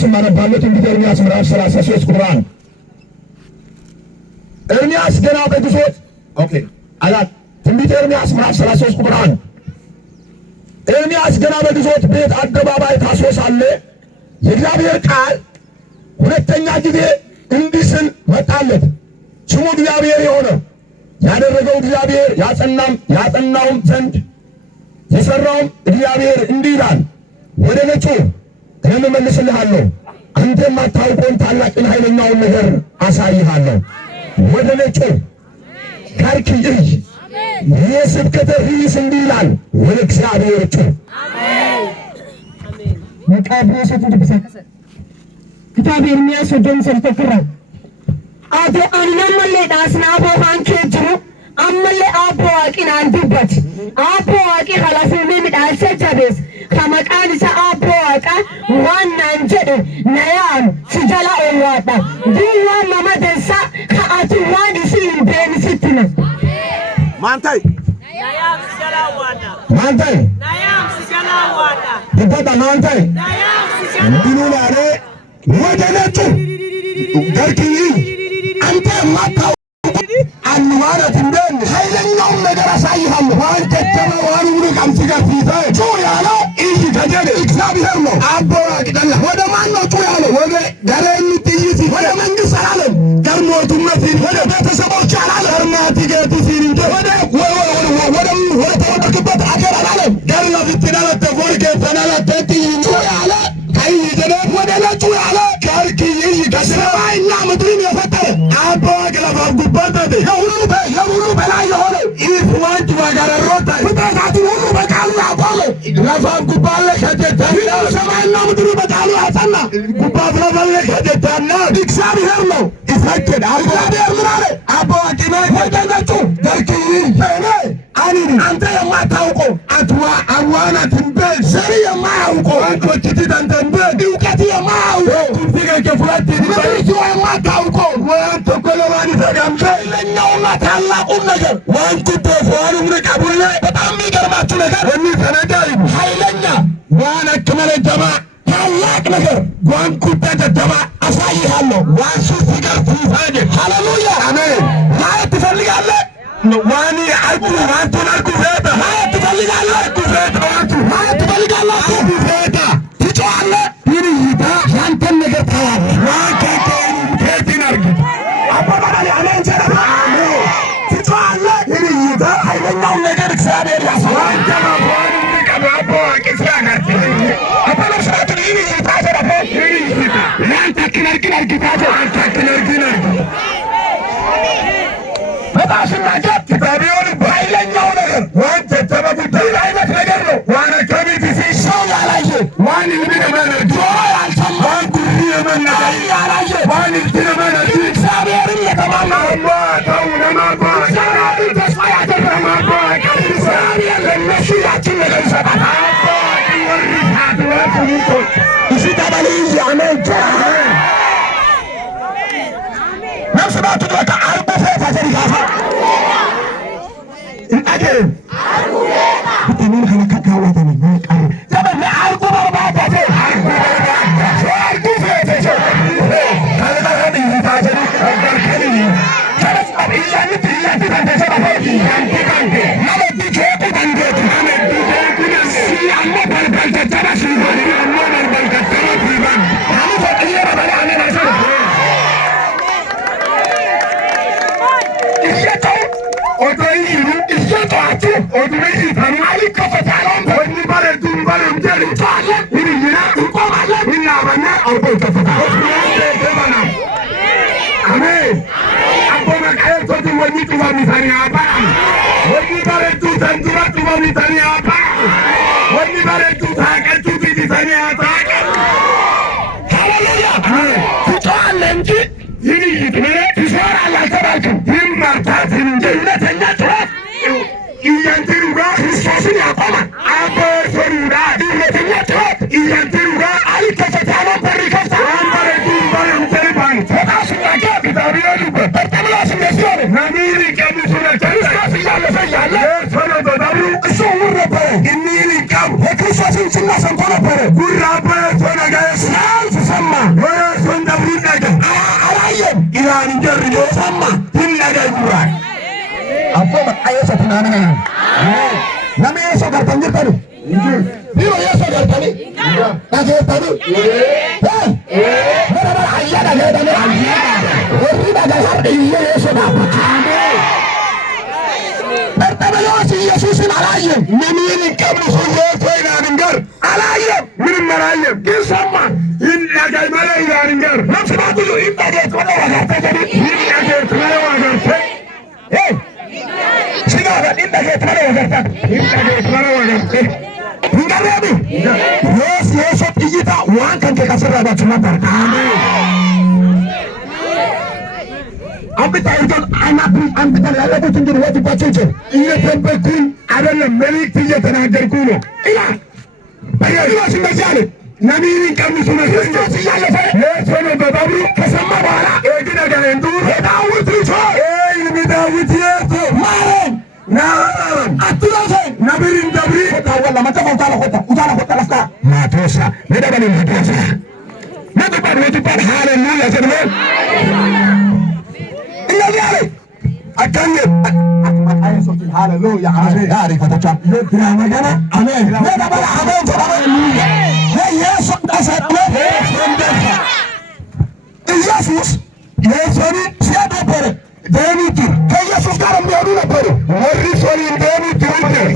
ስም አነባለሁ። ትንቢተ ኤርምያስ ምዕራፍ 33 ቁጥር 1 ኤርምያስ ገና በግዞት ትንቢተ ኤርምያስ ምዕራፍ 33 ቁጥር 1 ኤርምያስ ገና በግዞት ቤት አደባባይ ታስሮ ሳለ የእግዚአብሔር ቃል ሁለተኛ ጊዜ እንዲህ ሲል መጣለት። ስሙ እግዚአብሔር የሆነ ያደረገው እግዚአብሔር ያጸናውም ዘንድ የሠራውም እግዚአብሔር እንዲህ ይላል፣ ወደ ነጩ እኔም እመልስልሃለሁ፣ አንተ የማታውቀውን ታላቅን ኃይለኛውን ነገር አሳይሃለሁ። ወደ ነጩ ካርክይህ የስብከተ ርዕስ እንዲህ ይላል፣ ወደ እግዚአብሔር ጩ መቃብሮሰት እንድብሰከሰ ክታብ ኤርምያስ ወደም ሰርተከራ አቶ አንመለ ዳስናቦ ሃንኬ ጅሩ አመለ አቦ አቂን አንዱበት አቦ አቂ ኸላፊኔ ሚዳልሰ ጀቤስ ከመቃንሰ አቦ አቃ ዋናን ጀደ ነያም ሲጀላ ኤዋጣ ዲዋ መመደሳ ከአቱ ዋን ሲል ቤንሲትነ ማንታይ ነያም ሲጀላ ዋዳ ማንታይ ነያም ሲጀላ ዋዳ ይበጣ ማንታይ ነያም ሲጀላ ዲኑላሬ ወደ ነጩ ደርኪይ አንተ ማታው አንዋረት እንደን ኃይለኛው ነገር አሳይሃለሁ። አንተ ተማዋሪ ሁሉ ቀምሲጋ ፊታ ጩ ያለው ይህ ከጀደ እግዚአብሔር ነው። አቦ አቅደላ ወደ ማን ነው ጩ ያለው? ወደ ገረም ጥይት ወደ መንግስት አላለም። ገርሞቱነት ወደ ቤተሰቦች አላለም። ገርማት ይገቱ ሲል እንደ ወደ ተወደቅበት አገር አላለም። ገርላ ፍትናለት ወርገ ፈናለት ጥይት ጩ ያለ ከይ ጀደ ወደ ለጩ ያለ ከርኪይ ከሰማይና ምድርን የፈጠረ አቦ አቅለባ ጉባታቴ የሁሉ በላይ የሆነ ይህ ዋንት ዋጋረሮታ ፍጥረታትን ሁሉ በቃሉ ያቆመ ለፋም ጉባለ ከጀታና ሰማይና ምድሩ በቃሉ ያጸና ጉባ ፍለበለ ከጀታና እግዚአብሔር ነው። ይፈቅድ እግዚአብሔር ምን አለ? አቦ አቂና ወደነጩ ደርኪይ አኒን አንተ የማታውቀው አዋና ትንበ ዘሪ የማያውቀው አንኮችት ተንተንበ እውቀት የማያውቀው ኩንቲገ ፍላት ምድሪቱ የማታውቀው ወንት ኮለባኒ ተጋምበ ለኛውና ታላቁን ነገር ወንቱ ተፈዋኑ ምንቀቡለ በጣም የሚገርማችሁ ነገር ወኒ ተነዳይ ኃይለኛ ዋና ከመለጀማ ታላቅ ነገር ጓንኩ ተተተማ አሳይሃለሁ። ዋንሱ ሲገርፍ ይፋደ ሃሌሉያ አሜን። ማየት ትፈልጋለህ? ዋኒ አርጉ ዋንቱን አርጉ ፈታ ማየት ትፈልጋለህ? አርጉ ፈታ ዋንቱ ማየት ትፈልጋለህ? አርጉ ፈታ ትጮሃለህ። ይርይታ ያንተን ነገር ታያለህ። ዋንከተ ፈቲን አርጉ አባባሪ አሜን ጀራ አሜን ትጮሃለህ። ይርይታ ኃይለኛው ነገር እግዚአብሔር ያሳያል። ተማዋን ከማቦ አቂስራናት አባላሽራቱ ይርይታ ተረፈ ይርይታ ያንተ ክነርግን አርግታቶ አንተ ክነርግን አርግ በጣሽና ጀት ተቢዮን ኃይለኛው ነገር ዋንተ ተበጉዳይ አይነት ነገር ነው። ዋና ከቤት ሲሾው ያላየ ዋን ይብነመነ ጆሮ ያልሰማ ጉሪ የመነ ያላየ ዋን ይብነመነ እግዚአብሔርን የተማመነ ታው ለማባ እግዚአብሔርን ተስፋ ያደረገ እግዚአብሔር ለነሱ ያችን ነገር ይሰጣል። ወሪታት ወጥቶ እሺ ተባለ ያመን ነፍስባቱ በቃ አርቦ ፈታ ዘሪጋፋ እንአገር አርቦ ፈታ በተምን ከነካካው ወተን ማቃር ዘበነ አርቦ በርባታ አርቦ ፈታ አርቦ ፈታ ካለታን ይታጀሪ አርጋርከኒ ተረስቀብ ይያንት ይያንት ተሰባቢ ያንተ ካንተ ናበዲ ጆቁ ታንገት ናበዲ ጆቁ ሲያሞ በልበል ተተባሽ ያሞ በልበል ተተባሽ ይባን አሙ ተቀየረ በላ አነ ማሰብ ኦዱሪ ታማሊ ከፈታሎም ወኒ ባለዱም ባለምጀሪ ታለ ይሪና እንቆማለ እናበና አውቆ ተፈታው ደማና አሜን አቦና ካየር ተዲ ወኒ ቱባሚ ታኒ አባ ወኒ ባለዱ ተንዱራ ቱባሚ ታኒ አባ ወኒ ባለዱ ታቀቱ ቢዲ ታኒ አባ ሃሌሉያ ትቷል እንጂ ይሪይት ይሰራል አልተባልኩም ይማርታት እንጂ ለተኛ ጥራት ኢያንተሩጋ ክርስቶስን ያቆማል። አበሰሩዳ ድመተኛ ጥራት ኢያንተሩጋ አልከፈታሎ በር ከፍታ አንበረዱ ባንተርባን ተቃሽናጋ እግዚአብሔር በተምላስ እንደሲሆን ነቢይ ቀሙስ ክርስቶስ እያለፈ ያለ ሰነዶዳሩ እሱ ነበር። እኒህ ቀም የክርስቶስን ጭና ሰምቶ ነበረ ጉራበት ነገስ ሲያልፍ ሰማ። የኢየሱስን ደብሩን ነገ አላየም። ኢላን ጀርዮ ሰማ ይነገራል አቦ በቃየሰ ተናና ለምን ሰጋተን ይርታሉ ቢሮ የሰጋተን አገተን ወራ አያዳ ለደለ አያዳ ወሪዳ ጋር ኢየሱስ በርተበሎስ ኢየሱስን አላየም። ምንም ቀምሶ ወይናንገር አላየም። ምንም አላየም። ግን ሰማ ይነገር ማለት ይላንገር ለምሳሌ ይነገር ማለት ተገዲ ይነገር ማለት indagate mara wagarta ngarabi yes iyita wan kan ke kasara da tumata አብታ ይተን አምብታ ያለበት እንግዲህ ወጥ ባቸቸው እየተበኩኝ አይደለም መልእክት እየተናገርኩ ነው ኢላ በየራስ እንደዛለ ነቢይን ቀምሱ ነው ክርስቶስ ያለፈ ለሰነ በባብሩ ከሰማ በኋላ እግነጋ እንዱ ዳዊት ልጅ ዳዊት የቶ ማረን ናም አትላሰ ነቢይን ደብሪ ታወላ ማተፈው ታላ ሆታ ለፍታ ማቶሳ ለደበለ ማቶሳ ነጥባን ሃሌሉያ ዘርበ أكمل أكمل صوت هاللويا عارف عارف تجار يا مجانا أمين لا تبلا أمين تبلا لا يسوع أسد يسوع يسوع سيادة بره دينيتي كي يسوع كارم يادونا بره ورثوني دينيتي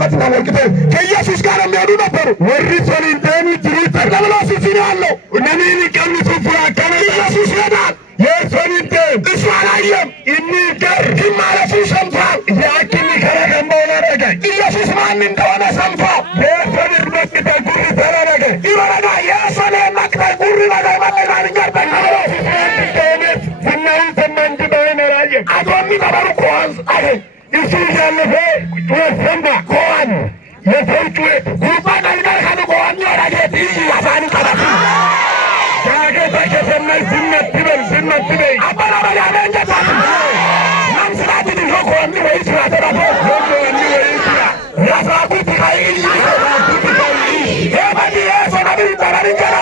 فتنا وركتة كي يسوع كارم يادونا بره ورثوني دينيتي لا بلا سيسير الله ونميني كم نسوفلا كم يسوع سيادة يسوع دين إسماعيل أيام إني كر كم على سوسمفا يأكلني كرهن بولا رجع يسوع ما من دوانا سمفا يسوع المسك تقولي ترى رجع يبغى يسوع المسك تقولي رجع ما تقولي جرب نمرة فنان فنان جبهة نراجع أدواني كبار كوانس أيه يسوع جالفه وفنبا كوان يسوع توه كوبا نلقى خانو كوان نراجع تيجي أفاني كبار जाके बैठे सबने जिन्नत तिबे अपना बजाने जैसा नाम सुनाती दिन हो कोई वही सुनाते रहो कोई वही सुना रास्ता कुछ दिखाई ये बंदी है सोना भी तरह नहीं चला